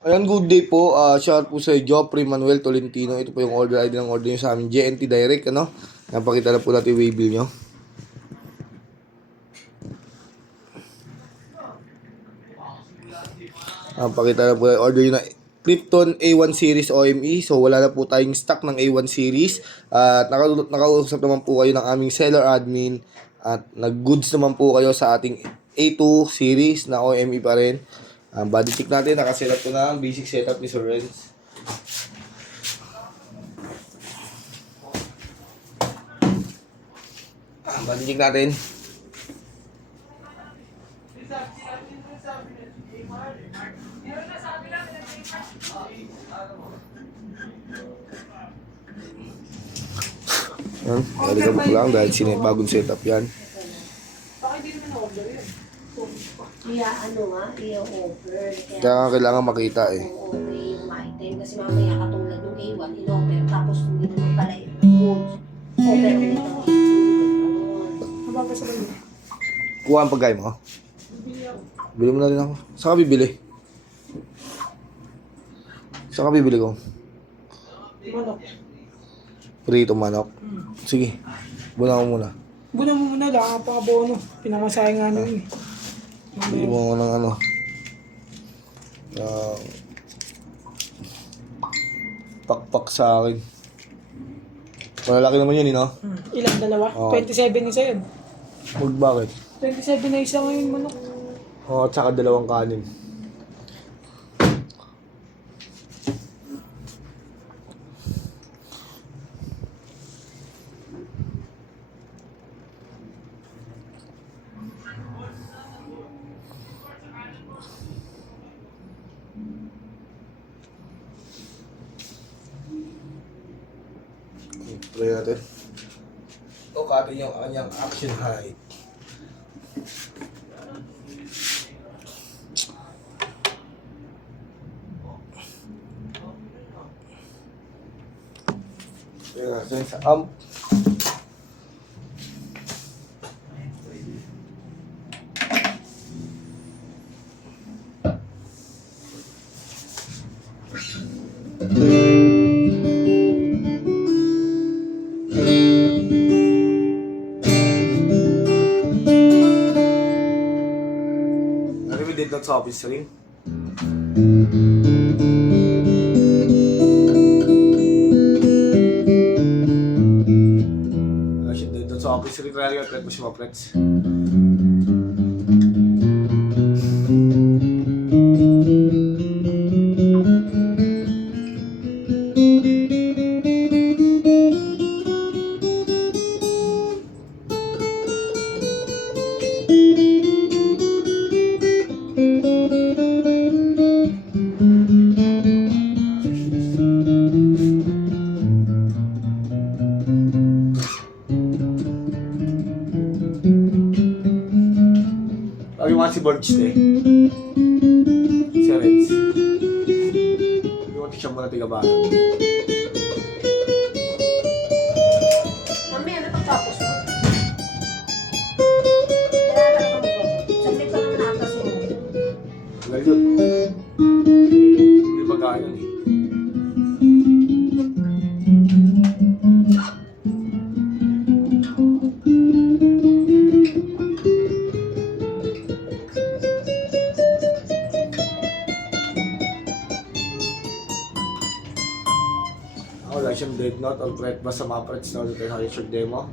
Ayan, good day po. Shout po sa Joffrey Manuel Tolentino. Ito po yung order ID ng order nyo sa amin. JNT Direct, ano? Napakita na po natin yung waybill nyo. Napakita na po yung order nyo na Clifton A1 Series OME. So, wala na po tayong stock ng A1 Series. At nakausap naman po kayo ng aming seller admin. At nag-goods naman po kayo sa ating A2 Series na OME pa rin. Body check natin. Nakasetup ko na ang basic setup ni Sir Renz. Body check natin. Yan, nalika mo lang dahil bagong setup yan. Kaya ano nga, i-offer. Kaya nga kailangan makita eh. Oo, may yung item. Kasi mamaya katulad ng A1, in-offer. Tapos hindi naman pala yung goods. Offer ulit ang Kuha ang pagkain mo. Bili mo na rin ako. Saan ka bibili? Saan ka bibili ko? Manok. Prito manok. Sige. Buna ko muna. Buna mo muna, lang pa abono. Pinamasahe nga namin. Bili mo ko ng ano. Pakpak sa akin. Malalaki naman yun, no? Ilang dalawa? Oo. 27 isa yun. Huwag bakit? 27 na isa ngayon manok. Oo, at saka dalawang kanin. Try natin. Ito, katin yung kanyang action height. Try natin sa amp. Dito sa office ring. Dito sa office ring talaga at mo si Maplex. Lagi mga si Borges eh. Si Renz. Yung siya muna tigabahan. Mamaya na pagtapos mo. Kaya na lang kami. Saglit ka naman atas mo. Tagal yun. Hindi pagkain yun eh. Wala siyang dead note or threat ba sa mga parts na ulit sa Richard demo?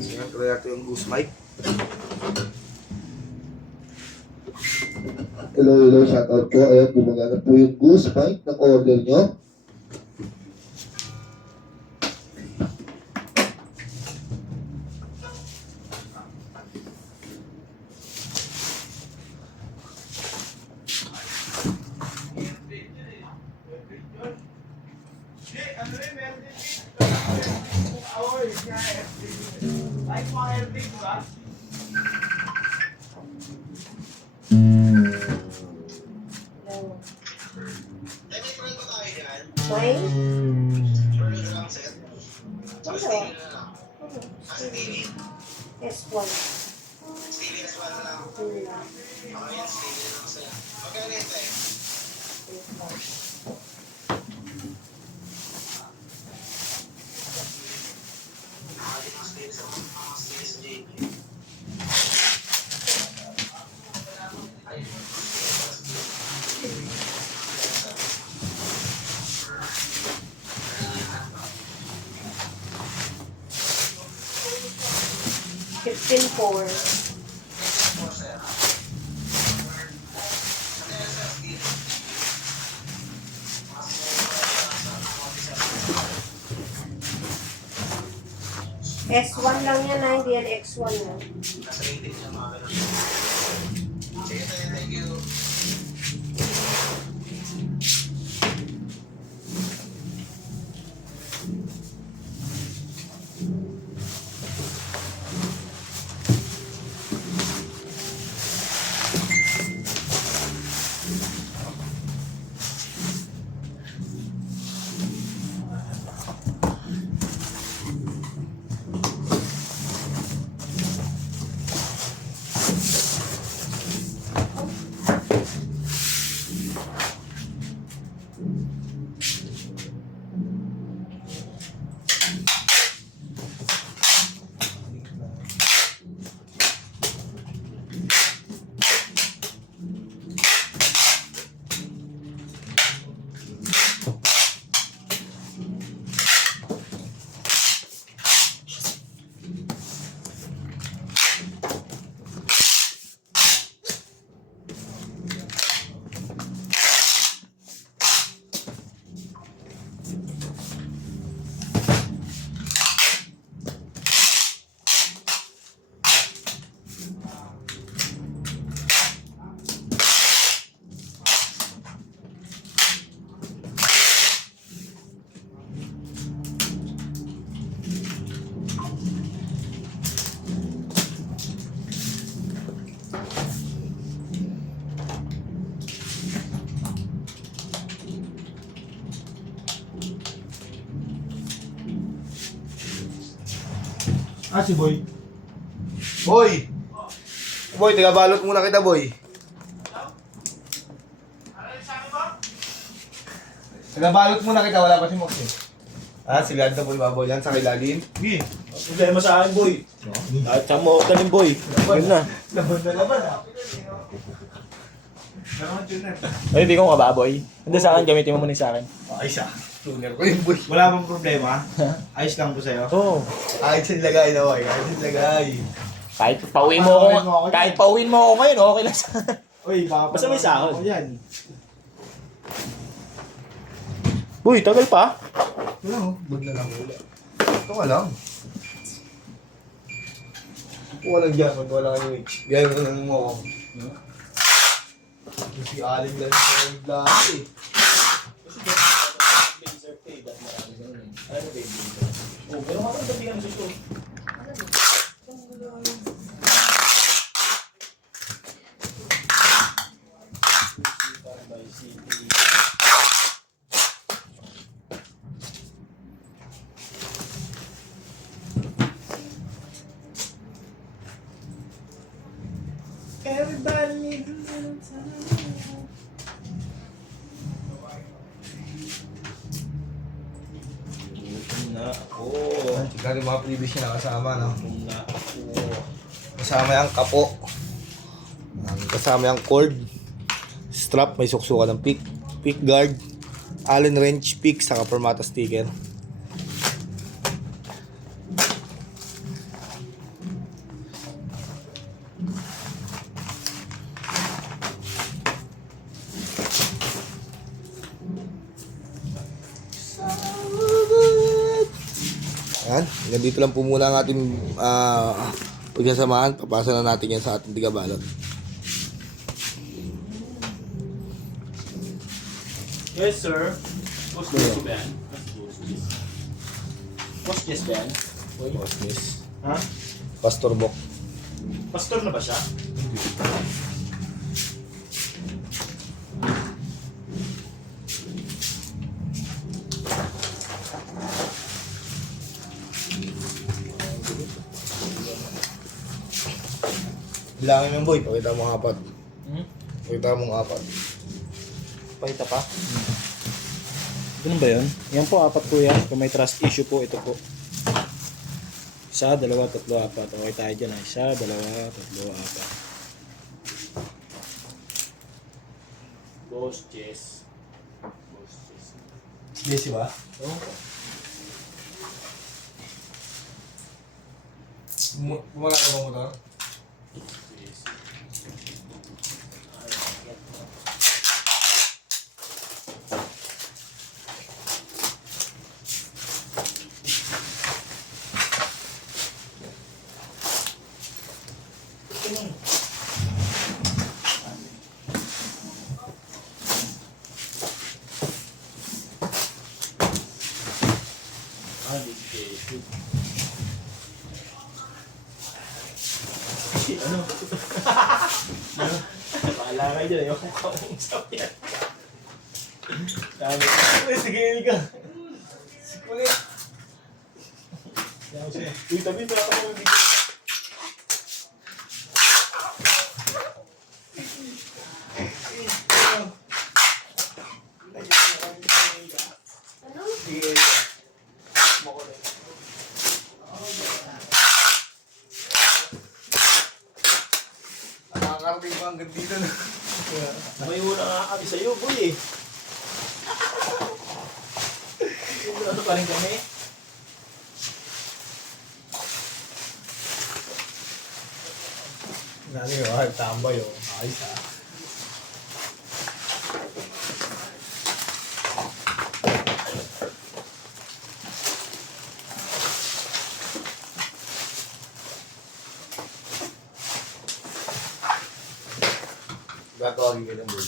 Sige, try natin yung goose mic. Hello, shoutout po. Ayan, gumagana po yung goose mic ng order nyo. Okay? Ano? S1. $15,400. S1 lang yan ha, hindi yan X1 na. Si Boy. Boy! Boy, tigabalot muna kita, boy. Tigabalot muna kita, wala pa si Mox eh. Sigad na po yung baboy yan sa kilalim. Sige. Problema sa akin, Boy. Kahit sa mo tanim, Boy. Yun na. Laban na laban ah. Ay, hindi ko kababoy. Hindi sa akin, gamitin mo muna sa akin. Ay siya. Tuner ko yung boy. Wala bang problema? Ayos lang po sa'yo? Oo. Ay, sa nilagay na boy. Ay, sa nilagay. Kahit pauwiin mo ako, kahit pauwiin mo ako ngayon, okay lang sa Uy, baka basta may sahod. ako yan. Uy, tagal pa. Wala oh. Bag na lang wala. Ito ka lang. Walang dyan. Walang ano eh. Gaya mo lang mo ako. Si Aling lang yung lahat eh. Oh, pero kapag sabihan mo siya. Everybody Na ako. Siguro yung mga previous niya nakasama, no? Na ako. Kasama yung kapo. Kasama yung cord. Strap, may suksukan ng pick. Pick guard. Allen wrench, pick, saka permata sticker. Yan, hanggang dito lang po muna ang ating pagsasamahan. Papasa na natin yan sa ating tigabalot. Yes, sir. What's this band? What's this band? Yes. Ha? Pastor Bok. Pastor na ba siya? Bilangin mo yung boy, pakita mo ang 4. Hmm? Pakita mo ang 4. Pakita pa. Ganun ba yun? Yan po, 4 po yan. Kung may trust issue po, ito po. 1, 2, 3, 4. Okay tayo dyan. 1, 2, 3, 4. Boss chess. Boss chess. Yes, ba? Oh. Gumagana ba mo to? Yes. Ano? Bahala kayo dyan. Ayaw kong kausap yan. Sabi ko, sige ka. Sikulit. Uy, tabi pa ako ng video. Ano? Sige ka. Makulit. Nakakarating ko hanggang dito na. May una nga kami sa'yo, boy eh. Ano pa rin kami? Nani yun, tambay yun. Ayos ah. Gatawagin ka ng boy.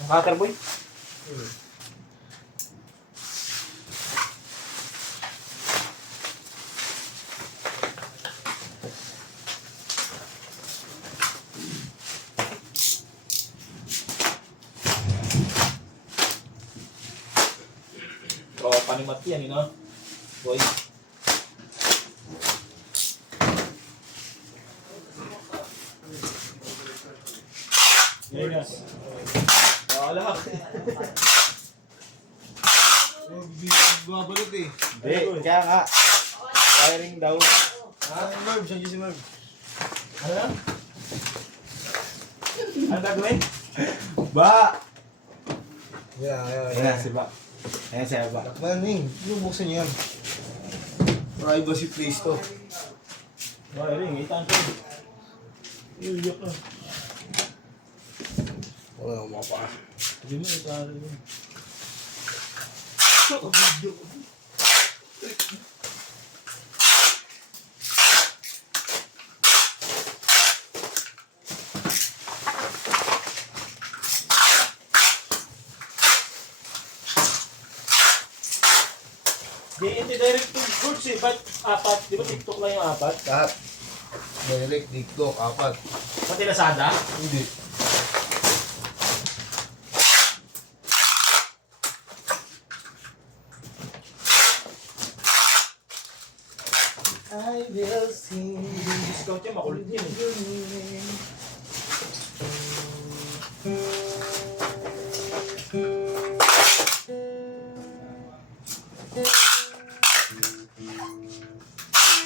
Ang cutter, boy? Tropa ni Mat yan, no? Boy. Yes. Wala ka. Babalot eh. Hindi, kaya nga. Firing daw. Ha? Merv, siya si Merv. Ano? Ano gagawin? Ba! Yeah. si Ba. Ayan si Ba. Takman eh. Bubuksan niyo yan. Privacy place to. Firing, itaan ko. Iuyak ka. Wala nang mapa. Hindi mo itaan ko. Hindi direct to goods eh. Ba't 4? Di ba TikTok lang yung 4? Lahat. Direct, TikTok, 4. Pati Lazada? Hindi. I will sing. Yung discount niya, makulit yun eh.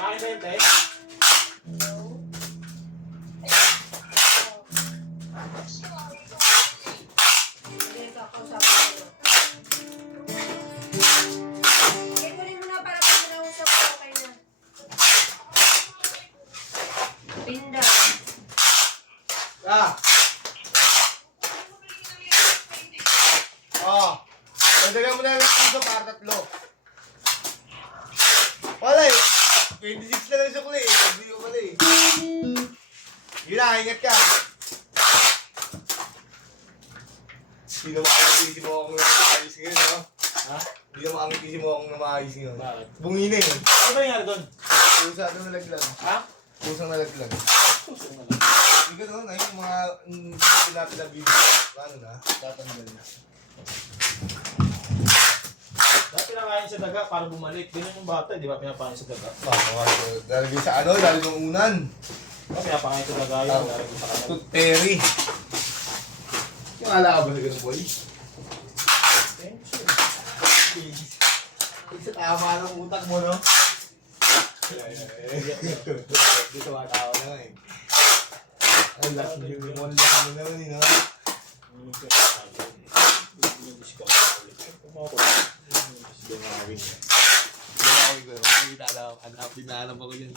Sa akin ba yun, Tay? Hindi, kakausapin ko. Sige, kunin mo na para pag nausap ko, okay na. Pinda. Ah! Oh! Nagdagan mo na lang piso para 3. Wala eh! 26 na lang sa kuli eh. Hindi ko pala eh. Yun na, ingat ka. Hindi na makakitisi mo akong namaayos ngayon, no? Ha? Hindi na makakitisi mo akong namaayos ngayon. Bakit? Bungi na eh. Ano ba nangyari doon? Pusa na nalaglag. Ha? Pusang nalaglag. Puso na lang. Hindi ko naman, ayun yung mga pinapila video. Paano na? Tatanggal na. pinakain sa daga para bumalik. Ganun yung bata, di ba? Pinapakain sa daga. Dahil sa ano, dahil ng unan. Oh, pinapakain sa daga yun. Dahil sa kanan. Tooth Perry. Yung ala ka ba sa ganun, boy? Isa tama ng utak mo, no? Dito mga tao na eh. Ang last yung limon lang kami naman eh, no? Pinaalam ako yun.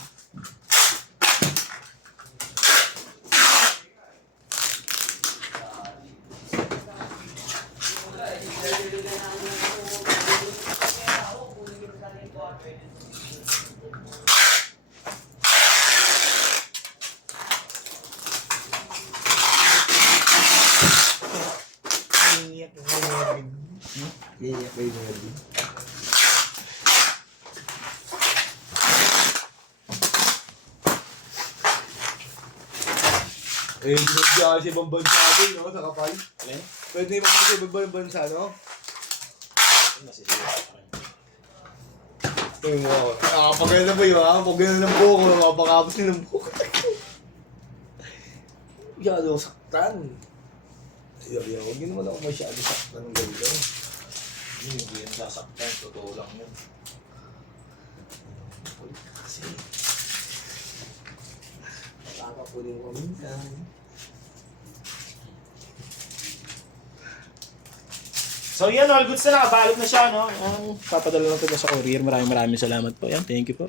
Iiyak kayo na yun. Eh, ginagya sa ibang bansa din, no? Sa kapal. Alin? Pwede naman sa ibang bansa, no? Nasisira pa rin. Tingin mo ako. Nakakapagano na ba yun, ha? Pag gano'n ng buhok, nakapagapos din ng buhok. Masyado saktan. Ayaw, huwag yun naman ako masyado saktan ng ganito. Hindi yan sasaktan. Totoo lang yun. Kasi, nakakapunin ko minsan. So yan, all goods na nakabalot na siya, no? Papadala lang ito sa courier. Maraming salamat po. Yan, thank you po.